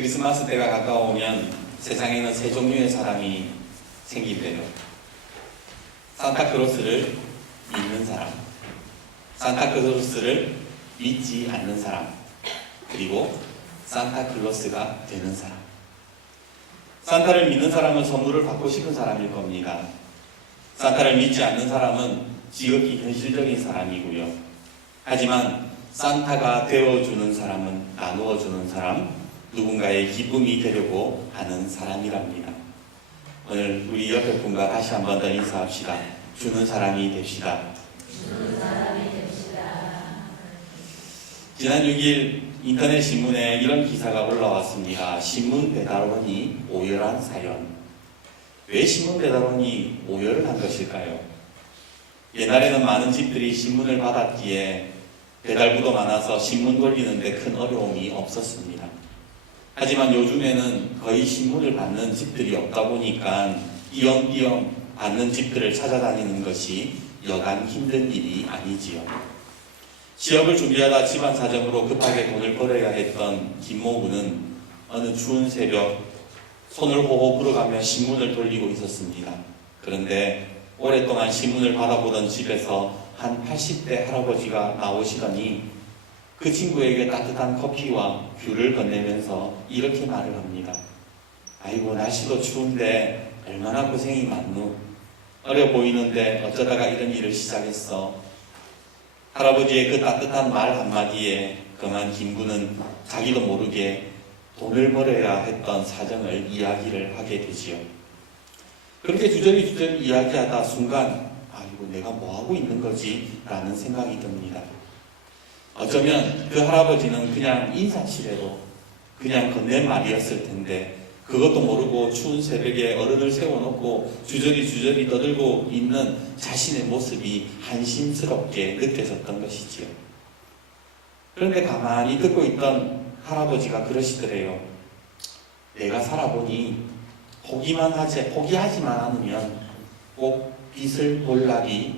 크리스마스 때가 가까우면 세상에는 세 종류의 사람이 생긴대요. 산타크로스를 믿는 사람, 산타크로스를 믿지 않는 사람, 그리고 산타클로스가 되는 사람. 산타를 믿는 사람은 선물을 받고 싶은 사람일 겁니다. 산타를 믿지 않는 사람은 지극히 현실적인 사람이고요. 하지만 산타가 되어주는 사람은 나누어주는 사람, 누군가의 기쁨이 되려고 하는 사람이랍니다. 오늘 우리 옆에 분과 다시 한 번 더 인사합시다. 주는 사람이 됩시다. 주는 사람이 됩시다. 지난 6일 인터넷 신문에 이런 기사가 올라왔습니다. 신문 배달원이 오열한 사연. 왜 신문 배달원이 오열을 한 것일까요? 옛날에는 많은 집들이 신문을 받았기에 배달부도 많아서 신문 돌리는데 큰 어려움이 없었습니다. 하지만 요즘에는 거의 신문을 받는 집들이 없다 보니까 띄엄띄엄 받는 집들을 찾아다니는 것이 여간 힘든 일이 아니지요. 취업을 준비하다 집안 사정으로 급하게 돈을 벌어야 했던 김모부는 어느 추운 새벽 손을 호호 불어가며 신문을 돌리고 있었습니다. 그런데 오랫동안 신문을 받아보던 집에서 한 80대 할아버지가 나오시더니 그 친구에게 따뜻한 커피와 귤을 건네면서 이렇게 말을 합니다. 아이고, 날씨도 추운데 얼마나 고생이 많노. 어려 보이는데 어쩌다가 이런 일을 시작했어. 할아버지의 그 따뜻한 말 한마디에 그만 김구는 자기도 모르게 돈을 벌어야 했던 사정을 이야기를 하게 되지요. 그렇게 주저리 이야기하다 순간 아이고, 내가 뭐하고 있는 거지? 라는 생각이 듭니다. 어쩌면 그 할아버지는 그냥 인사치레로 그냥 건넨 말이었을 텐데 그것도 모르고 추운 새벽에 어른을 세워놓고 주저리 떠들고 있는 자신의 모습이 한심스럽게 느껴졌던 것이지요. 그런데 가만히 듣고 있던 할아버지가 그러시더래요. 내가 살아보니 포기하지만 않으면 꼭 빚을 볼 날이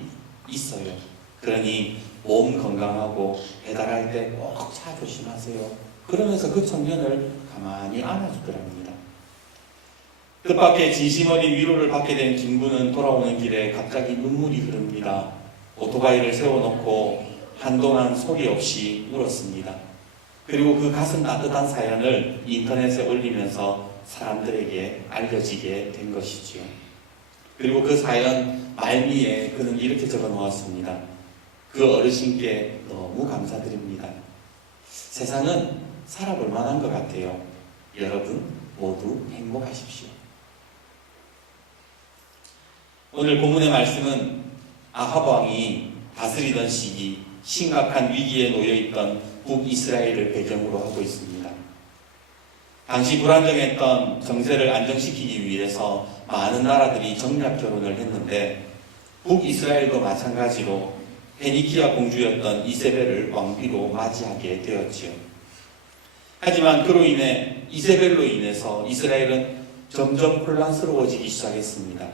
있어요. 그러니 몸 건강하고 배달할 때 꼭 차 조심하세요. 그러면서 그 청년을 가만히 안아주더랍니다. 뜻밖의 진심 어린 위로를 받게 된 김구는 돌아오는 길에 갑자기 눈물이 흐릅니다. 오토바이를 세워놓고 한동안 소리 없이 울었습니다. 그리고 그 가슴 따뜻한 사연을 인터넷에 올리면서 사람들에게 알려지게 된 것이지요. 그리고 그 사연 말미에 그는 이렇게 적어 놓았습니다. 그 어르신께 너무 감사드립니다. 세상은 살아볼 만한 것 같아요. 여러분 모두 행복하십시오. 오늘 본문의 말씀은 아합 왕이 다스리던 시기 심각한 위기에 놓여있던 북이스라엘을 배경으로 하고 있습니다. 당시 불안정했던 정세를 안정시키기 위해서 많은 나라들이 정략 결혼을 했는데 북이스라엘도 마찬가지로 페니키아 공주였던 이세벨을 왕비로 맞이하게 되었지요. 하지만 이세벨로 인해서 이스라엘은 점점 혼란스러워지기 시작했습니다.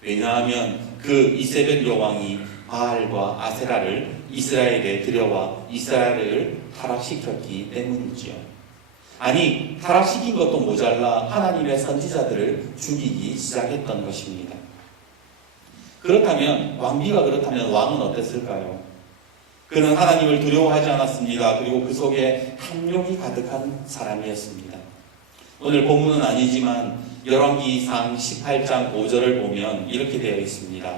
왜냐하면 그 이세벨 여왕이 바알과 아세라를 이스라엘에 들여와 이스라엘을 타락시켰기 때문이지요. 아니, 타락시킨 것도 모자라 하나님의 선지자들을 죽이기 시작했던 것입니다. 왕비가 그렇다면 왕은 어땠을까요? 그는 하나님을 두려워하지 않았습니다. 그리고 그 속에 탐욕이 가득한 사람이었습니다. 오늘 본문은 아니지만 열왕기상 18장 5절을 보면 이렇게 되어 있습니다.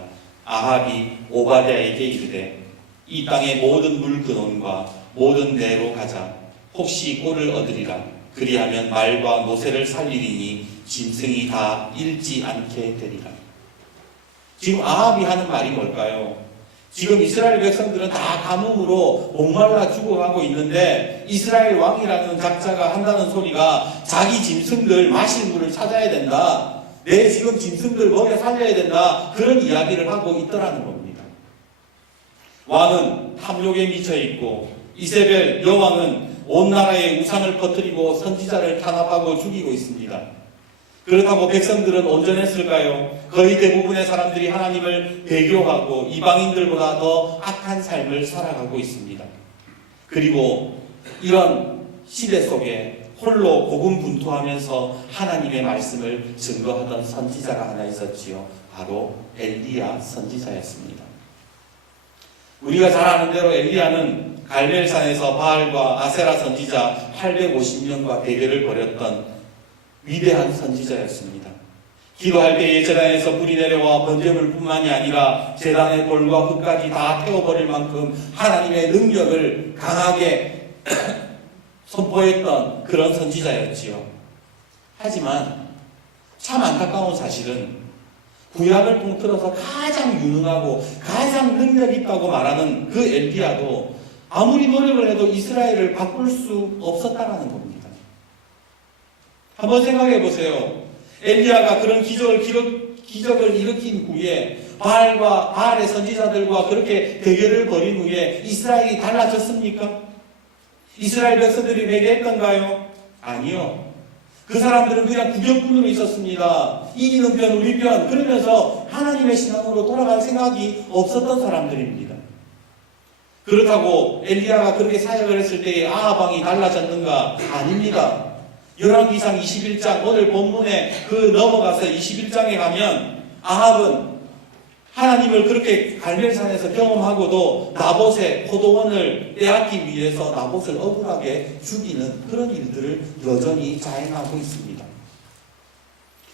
아합이 오바댜에게 이르되 이 땅의 모든 물 근원과 모든 내로 가자. 혹시 꼴을 얻으리라. 그리하면 말과 노새를 살리리니 짐승이 다 잃지 않게 되리라. 지금 아합이 하는 말이 뭘까요? 지금 이스라엘 백성들은 다 가뭄으로 목말라 죽어가고 있는데 이스라엘 왕이라는 작자가 한다는 소리가 자기 짐승들 마실 물을 찾아야 된다. 내 지금 짐승들 먹여 살려야 된다. 그런 이야기를 하고 있더라는 겁니다. 왕은 탐욕에 미쳐있고 이세벨 여왕은 온 나라에 우상을 퍼뜨리고 선지자를 탄압하고 죽이고 있습니다. 그렇다고 백성들은 온전했을까요? 거의 대부분의 사람들이 하나님을 배교하고 이방인들보다 더 악한 삶을 살아가고 있습니다. 그리고 이런 시대 속에 홀로 고군분투하면서 하나님의 말씀을 증거하던 선지자가 하나 있었지요. 바로 엘리야 선지자였습니다. 우리가 잘 아는 대로 엘리야는 갈멜산에서 바알과 아세라 선지자 850명과 대결을 벌였던 위대한 선지자였습니다. 기도할 때에 제단에서 불이 내려와 번제물뿐만이 아니라 제단의 돌과 흙까지 다 태워버릴 만큼 하나님의 능력을 강하게 선포했던 그런 선지자였지요. 하지만 참 안타까운 사실은 구약을 통틀어서 가장 유능하고 가장 능력 있다고 말하는 그 엘리야도 아무리 노력을 해도 이스라엘을 바꿀 수 없었다라는 겁니다. 한번 생각해 보세요. 엘리야가 그런 기적을 일으킨 후에 바알의 선지자들과 그렇게 대결을 벌인 후에 이스라엘이 달라졌습니까? 이스라엘 백성들이 회개했던가요? 아니요. 그 사람들은 그냥 구경꾼으로 있었습니다. 이기는 편 우리 편 그러면서 하나님의 신앙으로 돌아갈 생각이 없었던 사람들입니다. 그렇다고 엘리야가 그렇게 사역을 했을 때에 아합 왕이 달라졌는가? 아닙니다. 열왕기상 21장 오늘 본문에 넘어가서 21장에 가면 아합은 하나님을 그렇게 갈멜산에서 경험하고도 나봇의 포도원을 빼앗기 위해서 나봇을 억울하게 죽이는 그런 일들을 여전히 자행하고 있습니다.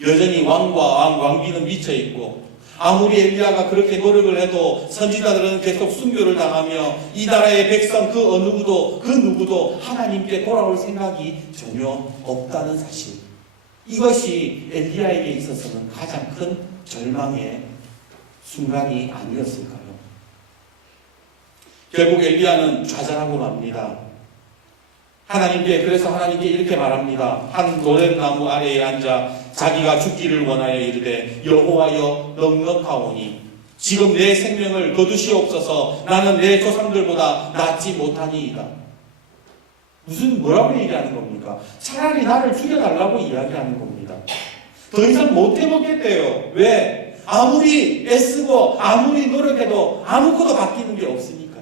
여전히 왕비는 미쳐있고 아무리 엘리야가 그렇게 노력을 해도 선지자들은 계속 순교를 당하며 이 나라의 백성 그 어느 그 누구도 하나님께 돌아올 생각이 전혀 없다는 사실. 이것이 엘리야에게 있어서는 가장 큰 절망의 순간이 아니었을까요? 결국 엘리야는 좌절하고 맙니다. 그래서 하나님께 이렇게 말합니다. 한 로뎀나무 아래에 앉아 자기가 죽기를 원하여 이르되 여호와여 넉넉하오니 지금 내 생명을 거두시옵소서. 나는 내 조상들보다 낫지 못하니이다. 뭐라고 얘기하는 겁니까? 차라리 나를 죽여달라고 이야기하는 겁니다. 더 이상 못 해먹겠대요. 왜? 아무리 애쓰고 아무리 노력해도 아무것도 바뀌는 게 없으니까요.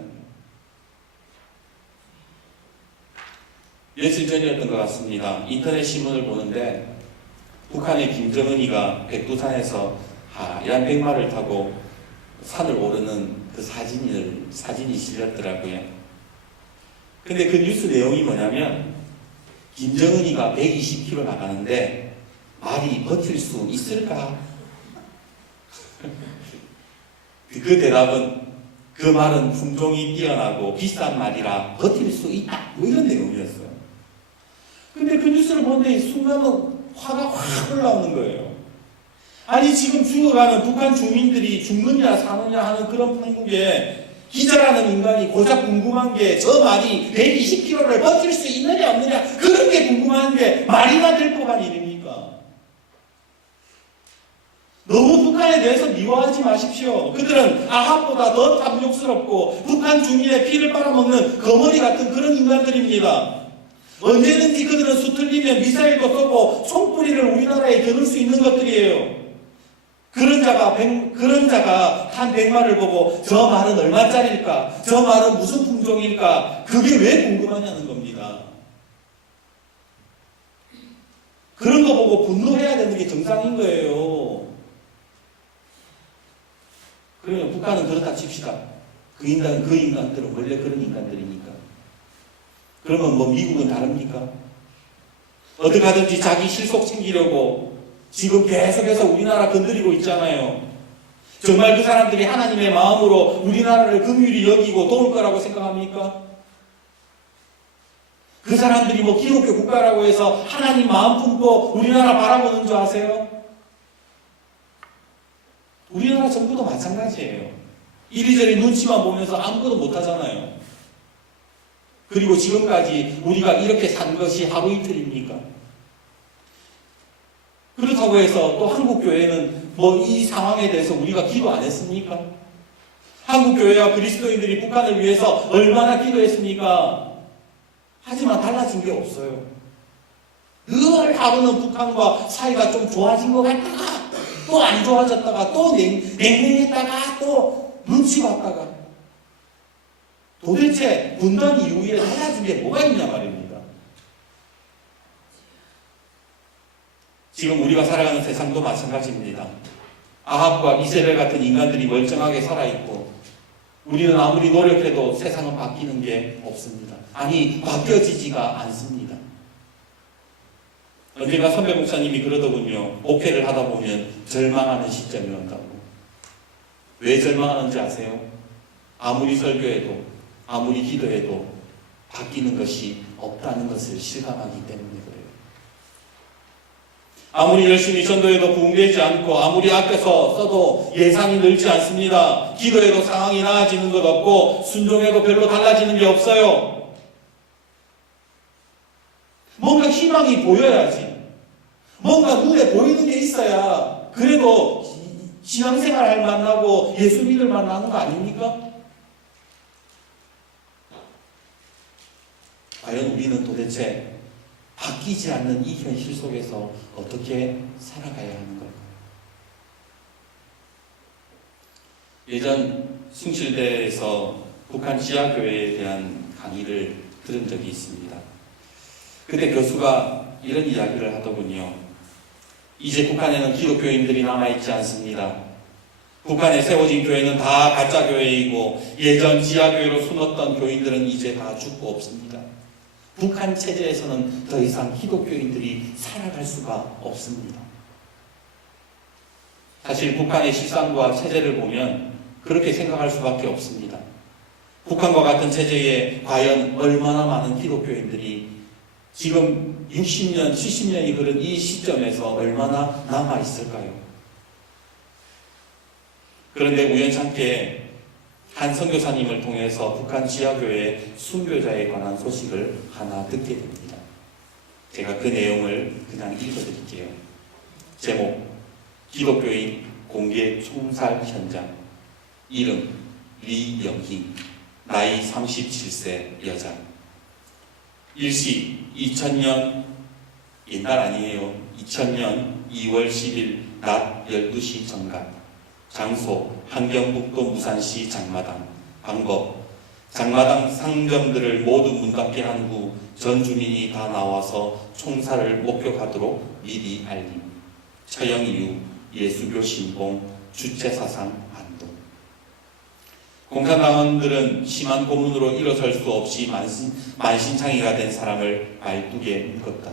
며칠 전이었던 것 같습니다. 인터넷 신문을 보는데 북한의 김정은이가 백두산에서 하얀 백마를 타고 산을 오르는 그 사진이 실렸더라고요. 근데 그 뉴스 내용이 뭐냐면 김정은이가 120km 나가는데 말이 버틸 수 있을까? 그 대답은 그 말은 품종이 뛰어나고 비싼 말이라 버틸 수 있다. 이런 내용이었어요. 근데 그 뉴스를 보는데 순간은 화가 확 올라오는 거예요. 아니 지금 죽어가는 북한 주민들이 죽느냐 사느냐 하는 그런 판국에 기자라는 인간이 고작 궁금한 게 저 말이 120km를 버틸 수 있느냐 없느냐 그런 게 궁금한 게 말이나 될 법한 일입니까? 너무 북한에 대해서 미워하지 마십시오. 그들은 아합보다 더 탐욕스럽고 북한 주민의 피를 빨아먹는 거머리 같은 그런 인간들입니다. 언제든지 그들은 수틀리면 미사일도 쏘고 총뿌리를 우리나라에 겨눌 수 있는 것들이에요. 그런 자가 한 백마를 보고 저 말은 얼마짜리일까? 저 말은 무슨 품종일까? 그게 왜 궁금하냐는 겁니다. 그런 거 보고 분노해야 되는 게 정상인 거예요. 그러면 북한은 그렇다 칩시다. 그 인간들은 원래 그런 인간들이니까. 그러면 뭐 미국은 다릅니까? 어떻게 하든지 자기 실속 챙기려고 지금 계속해서 우리나라 건드리고 있잖아요. 정말 그 사람들이 하나님의 마음으로 우리나라를 긍휼히 여기고 도울 거라고 생각합니까? 그 사람들이 뭐 기독교 국가라고 해서 하나님 마음 품고 우리나라 바라보는 줄 아세요? 우리나라 정부도 마찬가지예요. 이리저리 눈치만 보면서 아무것도 못하잖아요. 그리고 지금까지 우리가 이렇게 산 것이 하루 이틀입니까? 그렇다고 해서 또 한국교회는 뭐 이 상황에 대해서 우리가 기도 안 했습니까? 한국교회와 그리스도인들이 북한을 위해서 얼마나 기도했습니까? 하지만 달라진 게 없어요. 늘 하루는 북한과 사이가 좀 좋아진 것 같다가 또 안 좋아졌다가 또 냉랭했다가 또 눈치 봤다가 도대체 분단 이후에 달라진 게 뭐가 있냐 말입니다. 지금 우리가 살아가는 세상도 마찬가지입니다. 아합과 이세벨 같은 인간들이 멀쩡하게 살아있고 우리는 아무리 노력해도 세상은 바뀌는 게 없습니다. 아니, 바뀌어지지가 않습니다. 언젠가 선배 목사님이 그러더군요. 목회를 하다 보면 절망하는 시점이 온다고. 왜 절망하는지 아세요? 아무리 설교해도 아무리 기도해도 바뀌는 것이 없다는 것을 실감하기 때문에 그래요. 아무리 열심히 전도해도 부흥되지 않고 아무리 아껴서 써도 예산이 늘지 않습니다. 기도해도 상황이 나아지는 것 없고 순종해도 별로 달라지는 게 없어요. 뭔가 희망이 보여야지. 뭔가 눈에 보이는 게 있어야 그래도 신앙생활 할 만하고 예수 믿을 만한 거 아닙니까? 과연 우리는 도대체 바뀌지 않는 이 현실 속에서 어떻게 살아가야 하는 걸까요? 예전 숭실대에서 북한 지하교회에 대한 강의를 들은 적이 있습니다. 그때 교수가 이런 이야기를 하더군요. 이제 북한에는 기독교인들이 남아있지 않습니다. 북한에 세워진 교회는 다 가짜 교회이고 예전 지하교회로 숨었던 교인들은 이제 다 죽고 없습니다. 북한 체제에서는 더 이상 기독교인들이 살아갈 수가 없습니다. 사실 북한의 실상과 체제를 보면 그렇게 생각할 수밖에 없습니다. 북한과 같은 체제에 과연 얼마나 많은 기독교인들이 지금 60년, 70년이 흐른 이 시점에서 얼마나 남아있을까요? 그런데 우연찮게 한 선교사님을 통해서 북한 지하교회 순교자에 관한 소식을 하나 듣게 됩니다. 제가 그 내용을 그냥 읽어드릴게요. 제목, 기독교인 공개 총살 현장. 이름, 리영희. 나이 37세 여자. 일시, 2000년, 옛날 아니에요. 2000년 2월 10일 낮 12시 정각. 장소, 한경북도 무산시 장마당. 방법, 장마당 상점들을 모두 문 닫게 한 후 전 주민이 다 나와서 총살을 목격하도록 미리 알림. 처형 이유, 예수교 신봉, 주체사상 안동. 공산당원들은 심한 고문으로 일어설 수 없이 만신창이가 된 사람을 말뚝에 묶었다.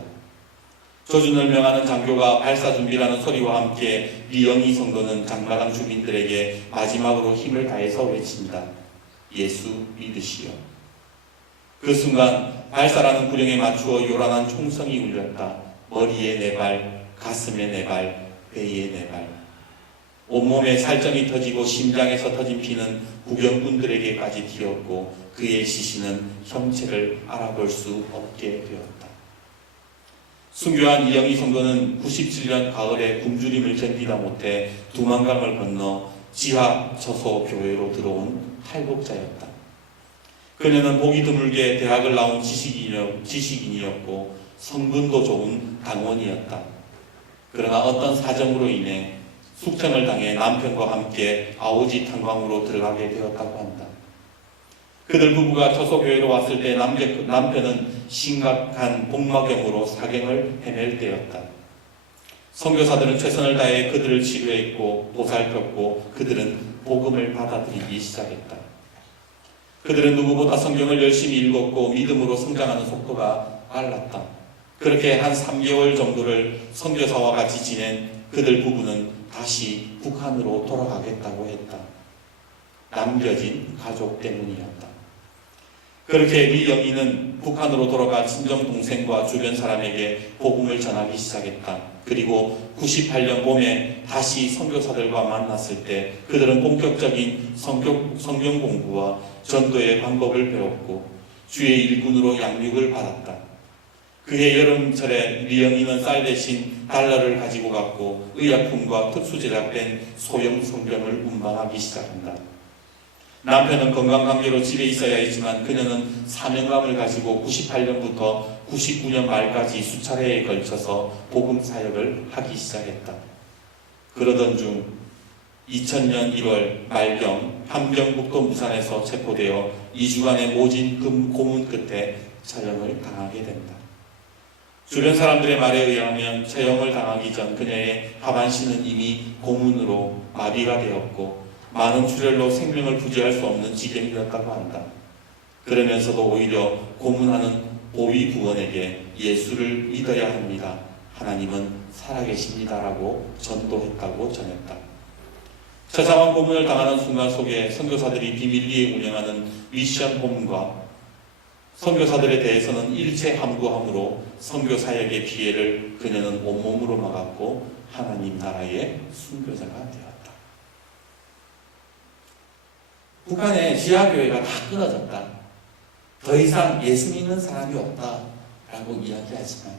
조준을 명하는 장교가 발사준비라는 소리와 함께 리영희 성도는 장마당 주민들에게 마지막으로 힘을 다해서 외친다. 예수 믿으시오. 그 순간 발사라는 구령에 맞추어 요란한 총성이 울렸다. 머리에 4발, 가슴에 4발, 배에 4발. 온몸에 살점이 터지고 심장에서 터진 피는 구경꾼들에게까지 튀었고 그의 시신은 형체를 알아볼 수 없게 되었다. 순교한 이영희 성도는 97년 가을에 굶주림을 견디다 못해 두만강을 건너 지하 저소 교회로 들어온 탈북자였다. 그녀는 보기 드물게 대학을 나온 지식인이었고 성분도 좋은 당원이었다. 그러나 어떤 사정으로 인해 숙청을 당해 남편과 함께 아오지 탄광으로 들어가게 되었다고 한다. 그들 부부가 저소교회로 왔을 때 남편은 심각한 복막염으로 사경을 헤맬 때였다. 선교사들은 최선을 다해 그들을 치료했고 보살폈고 그들은 복음을 받아들이기 시작했다. 그들은 누구보다 성경을 열심히 읽었고 믿음으로 성장하는 속도가 빨랐다. 그렇게 한 3개월 정도를 선교사와 같이 지낸 그들 부부는 다시 북한으로 돌아가겠다고 했다. 남겨진 가족 때문이었다. 그렇게 리영희는 북한으로 돌아가 친정동생과 주변 사람에게 복음을 전하기 시작했다. 그리고 98년 봄에 다시 선교사들과 만났을 때 그들은 본격적인 성경 공부와 전도의 방법을 배웠고 주의 일꾼으로 양육을 받았다. 그해 여름철에 리영희는 쌀 대신 달러를 가지고 갔고 의약품과 특수 제작된 소형 성경을 운반하기 시작한다. 남편은 건강관계로 집에 있어야 했지만 그녀는 사명감을 가지고 98년부터 99년 말까지 수차례에 걸쳐서 복음 사역을 하기 시작했다. 그러던 중 2000년 1월 말경 함경북도 무산에서 체포되어 2주간의 모진 고문 끝에 처형을 당하게 된다. 주변 사람들의 말에 의하면 처형을 당하기 전 그녀의 하반신은 이미 고문으로 마비가 되었고 많은 출혈로 생명을 부지할 수 없는 지경이 되었다고 한다. 그러면서도 오히려 고문하는 보위 부원에게 예수를 믿어야 합니다. 하나님은 살아계십니다라고 전도했다고 전했다. 처참한 고문을 당하는 순간 속에 선교사들이 비밀리에 운영하는 미션 홈과 선교사들에 대해서는 일체 함구함으로 선교 사역의 피해를 그녀는 온몸으로 막았고 하나님 나라의 순교자가 되었다. 북한의 지하교회가 다 끊어졌다. 더 이상 예수 믿는 사람이 없다라고 이야기하지만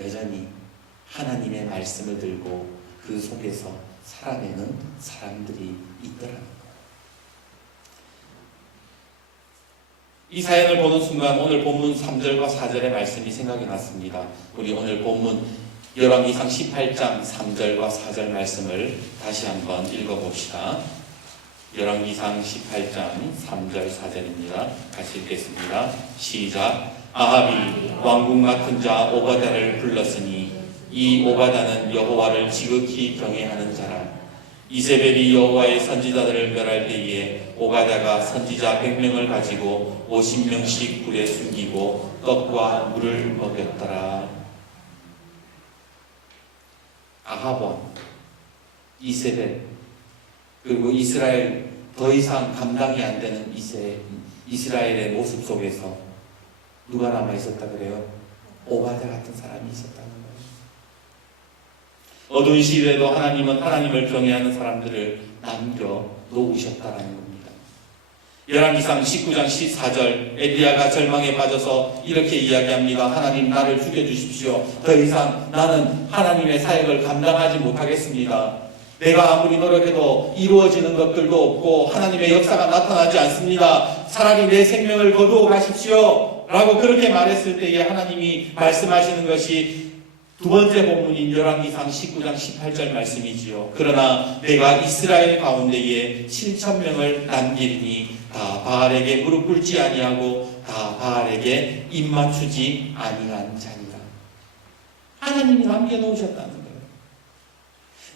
여전히 하나님의 말씀을 들고 그 속에서 살아내는 사람들이 있더라는 거예요. 이 사연을 보는 순간 오늘 본문 3절과 4절의 말씀이 생각이 났습니다. 우리 오늘 본문 열왕기상 18장 3절과 4절 말씀을 다시 한번 읽어봅시다. 열왕기상 18장 3절 4절입니다. 같이 읽겠습니다. 시작. 아합이 왕궁 맡은 자 오바다를 불렀으니 이 오바다는 여호와를 지극히 경외하는 자라. 이세벨이 여호와의 선지자들을 멸할 때에 오바다가 선지자 100명을 가지고 50명씩 불에 숨기고 떡과 물을 먹였더라. 아합 왕, 이세벨, 그리고 이스라엘 더 이상 감당이 안 되는 이스라엘의 모습 속에서 누가 남아있었다 그래요? 오바다 같은 사람이 있었다는 거예요. 어두운 시대에도 하나님은 하나님을 경외하는 사람들을 남겨놓으셨다는 겁니다. 열왕기상 19장 14절 엘리야가 절망에 빠져서 이렇게 이야기합니다. 하나님 나를 죽여주십시오. 더 이상 나는 하나님의 사역을 감당하지 못하겠습니다. 내가 아무리 노력해도 이루어지는 것들도 없고 하나님의 역사가 나타나지 않습니다. 차라리 내 생명을 거두어 가십시오 라고 그렇게 말했을 때에 하나님이 말씀하시는 것이 두 번째 본문인 열왕기상 19장 18절 말씀이지요. 그러나 내가 이스라엘 가운데에 7,000명을 남기리니 다 바알에게 무릎 꿇지 아니하고 다 바알에게 입 맞추지 아니한 자니라. 하나님이 남겨놓으셨다는 거예요.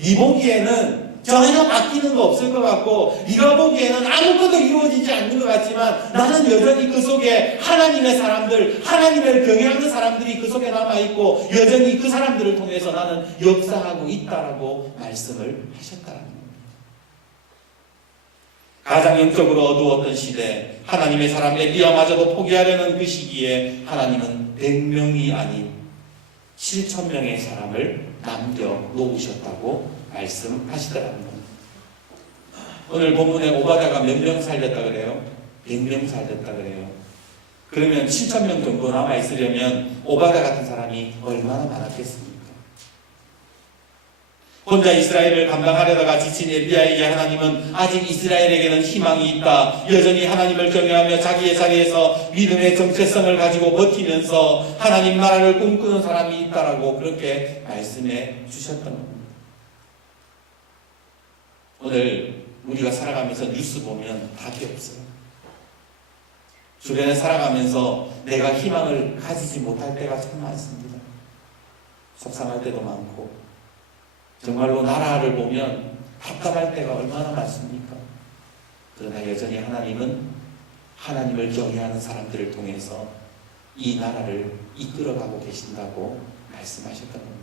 이 보기에는 전혀 바뀌는 거 없을 것 같고 이거 보기에는 아무것도 이루어지지 않는 것 같지만 나는 여전히 그 속에 하나님의 사람들, 하나님을 경외하는 사람들이 그 속에 남아있고 여전히 그 사람들을 통해서 나는 역사하고 있다라고 말씀을 하셨다는 겁니다. 가장 영적으로 어두웠던 시대, 하나님의 사람 엘리야마저도 포기하려는 그 시기에 하나님은 100명이 아닌 7,000명의 사람을 남겨놓으셨다고 말씀하시더라는 겁니다. 오늘 본문에 오바다가 몇 명 살렸다 그래요? 100명 살렸다 그래요. 그러면 7,000명 정도 남아있으려면 오바다 같은 사람이 얼마나 많았겠습니까? 혼자 이스라엘을 감당하려다가 지친 엘리야에게 하나님은 아직 이스라엘에게는 희망이 있다. 여전히 하나님을 경외하며 자기의 자리에서 믿음의 정체성을 가지고 버티면서 하나님 나라를 꿈꾸는 사람이 있다라고 그렇게 말씀해 주셨던 겁니다. 오늘 우리가 살아가면서 뉴스 보면 답이 없어요. 주변에 살아가면서 내가 희망을 가지지 못할 때가 참 많습니다. 속상할 때도 많고 정말로 나라를 보면 답답할 때가 얼마나 많습니까? 그러나 여전히 하나님은 하나님을 경외하는 사람들을 통해서 이 나라를 이끌어가고 계신다고 말씀하셨던 겁니다.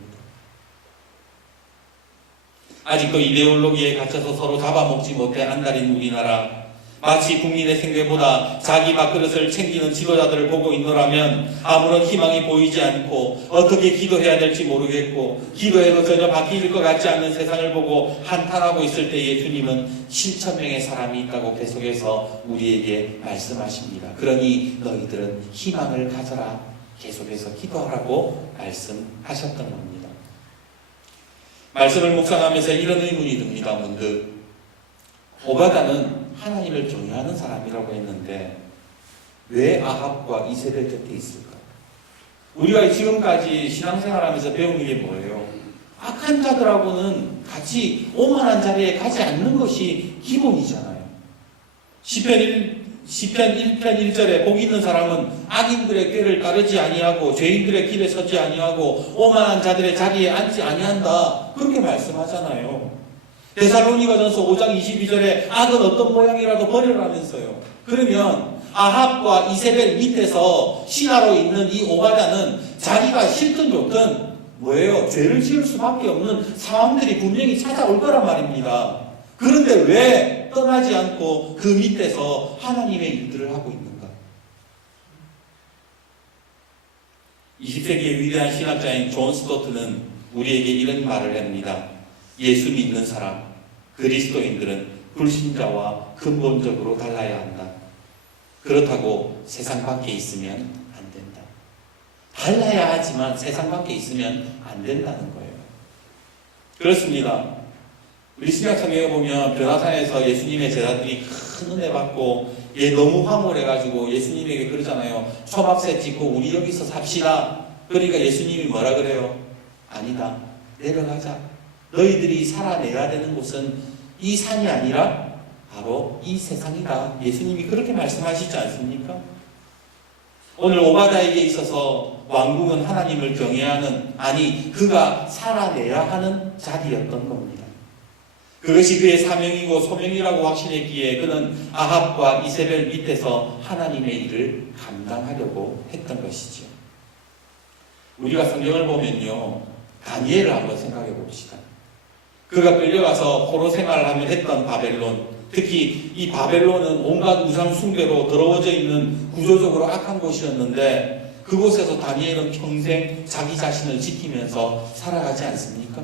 아직도 이데올로기에 갇혀서 서로 잡아먹지 못해 안달인 우리나라, 마치 국민의 생계보다 자기 밥그릇을 챙기는 지도자들을 보고 있노라면 아무런 희망이 보이지 않고 어떻게 기도해야 될지 모르겠고 기도해도 전혀 바뀔 것 같지 않는 세상을 보고 한탄하고 있을 때에 주님은 7,000명의 사람이 있다고 계속해서 우리에게 말씀하십니다. 그러니 너희들은 희망을 가져라. 계속해서 기도하라고 말씀하셨던 겁니다. 말씀을 묵상하면서 이런 의문이 듭니다. 문득 오바다는 하나님을 경외하는 사람이라고 했는데 왜 아합과 이세벨 곁에 있을까? 우리가 지금까지 신앙생활하면서 배운 게 뭐예요? 악한 자들하고는 같이 오만한 자리에 가지 않는 것이 기본이잖아요. 시편 시편 1편 1절에 복 있는 사람은 악인들의 꾀를 따르지 아니하고 죄인들의 길에 서지 아니하고 오만한 자들의 자리에 앉지 아니한다. 그렇게 말씀하잖아요. 데살로니가전서 5장 22절에 악은 어떤 모양이라도 버리라면서요. 그러면 아합과 이세벨 밑에서 신하로 있는 이 오바다는 자기가 싫든 좋든 뭐예요? 죄를 지을 수밖에 없는 상황들이 분명히 찾아올 거란 말입니다. 그런데 왜 떠나지 않고 그 밑에서 하나님의 일들을 하고 있는가? 20세기의 위대한 신학자인 존 스토트는 우리에게 이런 말을 합니다. 예수 믿는 사람, 그리스도인들은 불신자와 근본적으로 달라야 한다. 그렇다고 세상 밖에 있으면 안 된다. 달라야 하지만 세상 밖에 있으면 안 된다는 거예요. 그렇습니다. 우리 신약성경에 보면 변화산에서 예수님의 제자들이 큰 은혜 받고 너무 황홀해가지고 예수님에게 그러잖아요. 초막새 짓고 우리 여기서 삽시다. 그러니까 예수님이 뭐라 그래요? 아니다. 내려가자. 너희들이 살아내야 되는 곳은 이 산이 아니라 바로 이 세상이다. 예수님이 그렇게 말씀하시지 않습니까? 오늘 오바다에게 있어서 왕궁은 하나님을 경외하는, 아니 그가 살아내야 하는 자리였던 겁니다. 그것이 그의 사명이고 소명이라고 확신했기에 그는 아합과 이세벨 밑에서 하나님의 일을 감당하려고 했던 것이죠. 우리가 성경을 보면요, 다니엘을 한번 생각해 봅시다. 그가 끌려가서 포로 생활을 하며 했던 바벨론, 특히 이 바벨론은 온갖 우상 숭배로 더러워져 있는 구조적으로 악한 곳이었는데 그곳에서 다니엘은 평생 자기 자신을 지키면서 살아가지 않습니까?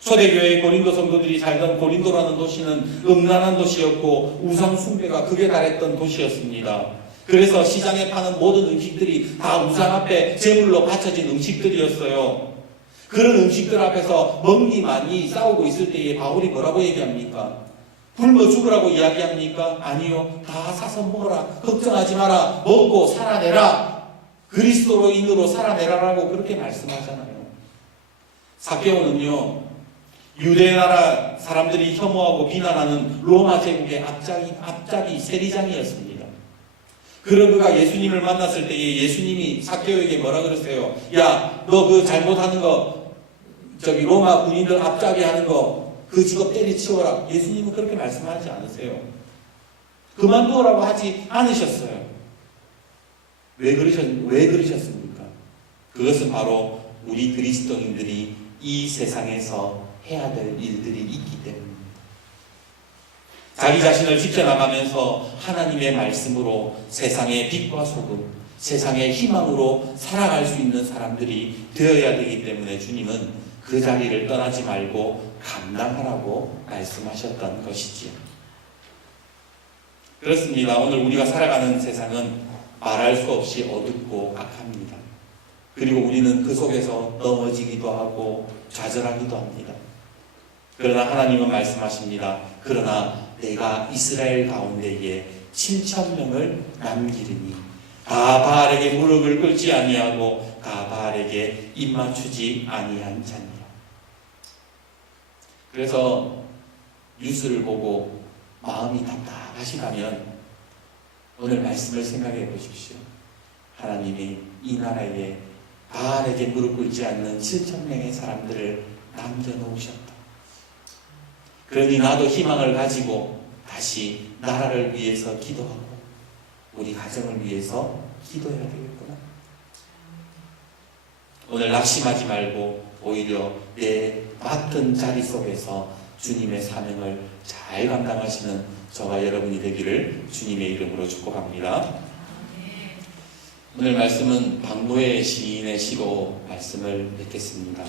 초대교회의 고린도 성도들이 살던 고린도라는 도시는 음란한 도시였고 우상 숭배가 극에 달했던 도시였습니다. 그래서 시장에 파는 모든 음식들이 다 우상 앞에 제물로 바쳐진 음식들이었어요. 그런 음식들 앞에서 먹니 많이 싸우고 있을 때에 바울이 뭐라고 얘기합니까? 굶어 죽으라고 이야기합니까? 아니요. 다 사서 먹어라. 걱정하지 마라. 먹고 살아내라. 그리스도로인으로 살아내라라고 그렇게 말씀하잖아요. 삭개오는요, 유대 나라 사람들이 혐오하고 비난하는 로마 제국의 앞잡이 세리장이었습니다. 그런 그가 예수님을 만났을 때에 예수님이 삭개오에게 뭐라 그러세요? 야, 너 그 잘못하는 거, 로마 군인들 앞잡이 하는 거, 그 직업 때려치워라. 예수님은 그렇게 말씀하지 않으세요. 그만두라고 하지 않으셨어요. 왜 그러셨습니까? 그것은 바로 우리 그리스도인들이 이 세상에서 해야 될 일들이 있기 때문입니다. 자기 자신을 지켜나가면서 하나님의 말씀으로 세상의 빛과 소금, 세상의 희망으로 살아갈 수 있는 사람들이 되어야 되기 때문에 주님은 그 자리를 떠나지 말고 감당하라고 말씀하셨던 것이지요. 그렇습니다. 오늘 우리가 살아가는 세상은 말할 수 없이 어둡고 악합니다. 그리고 우리는 그 속에서 넘어지기도 하고 좌절하기도 합니다. 그러나 하나님은 말씀하십니다. 그러나 내가 이스라엘 가운데에 7,000명을 남기리니 다 바알에게 무릎을 꿇지 아니하고 다 바알에게 입맞추지 아니한 자니라. 그래서 뉴스를 보고 마음이 답답하시다면 오늘 말씀을 생각해 보십시오. 하나님이 이 나라에 바알에게 무릎 꿇지 않는 7,000명의 사람들을 남겨놓으셨다. 그러니 나도 희망을 가지고 다시 나라를 위해서 기도하고 우리 가정을 위해서 기도해야 되겠구나. 오늘 낙심하지 말고 오히려 내 맡은 자리 속에서 주님의 사명을 잘 감당하시는 저와 여러분이 되기를 주님의 이름으로 축복합니다. 오늘 말씀은 박노해 시인의 시로 말씀을 맺겠습니다.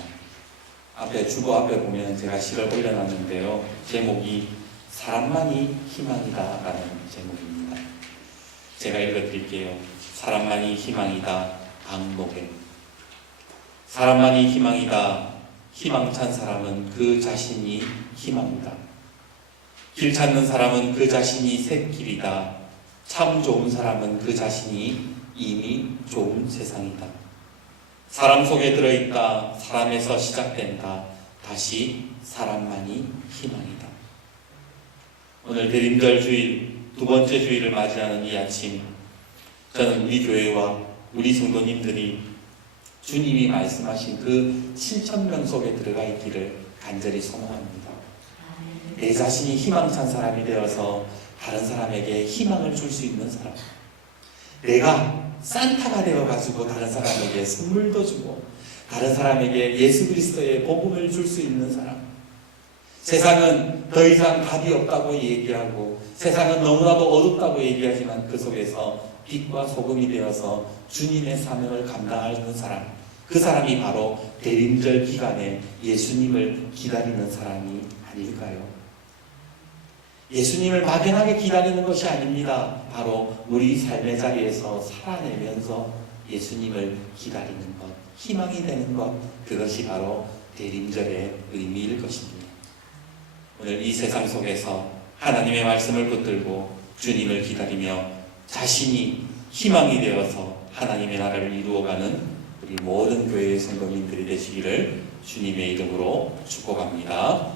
주보 앞에 보면 제가 시를 올려놨는데요. 제목이 사람만이 희망이다 라는 제목입니다. 제가 읽어드릴게요. 사람만이 희망이다. 박노해. 사람만이 희망이다. 희망찬 사람은 그 자신이 희망이다. 길 찾는 사람은 그 자신이 샛길이다. 참 좋은 사람은 그 자신이 이미 좋은 세상이다. 사람 속에 들어있다. 사람에서 시작된다. 다시 사람만이 희망이다. 오늘 대림절 주일 두 번째 주일을 맞이하는 이 아침, 저는 우리 교회와 우리 성도님들이 주님이 말씀하신 그 7,000명 속에 들어가 있기를 간절히 소망합니다. 내 자신이 희망찬 사람이 되어서 다른 사람에게 희망을 줄 수 있는 사람, 내가 산타가 되어가지고 다른 사람에게 선물도 주고 다른 사람에게 예수 그리스도의 복음을 줄 수 있는 사람. 세상은 더 이상 답이 없다고 얘기하고 세상은 너무나도 어둡다고 얘기하지만 그 속에서 빛과 소금이 되어서 주님의 사명을 감당하는 사람, 그 사람이 바로 대림절 기간에 예수님을 기다리는 사람이 아닐까요? 예수님을 막연하게 기다리는 것이 아닙니다. 바로 우리 삶의 자리에서 살아내면서 예수님을 기다리는 것, 희망이 되는 것, 그것이 바로 대림절의 의미일 것입니다. 오늘 이 세상 속에서 하나님의 말씀을 붙들고 주님을 기다리며 자신이 희망이 되어서 하나님의 나라를 이루어가는 우리 모든 교회의 성도님들이 되시기를 주님의 이름으로 축복합니다.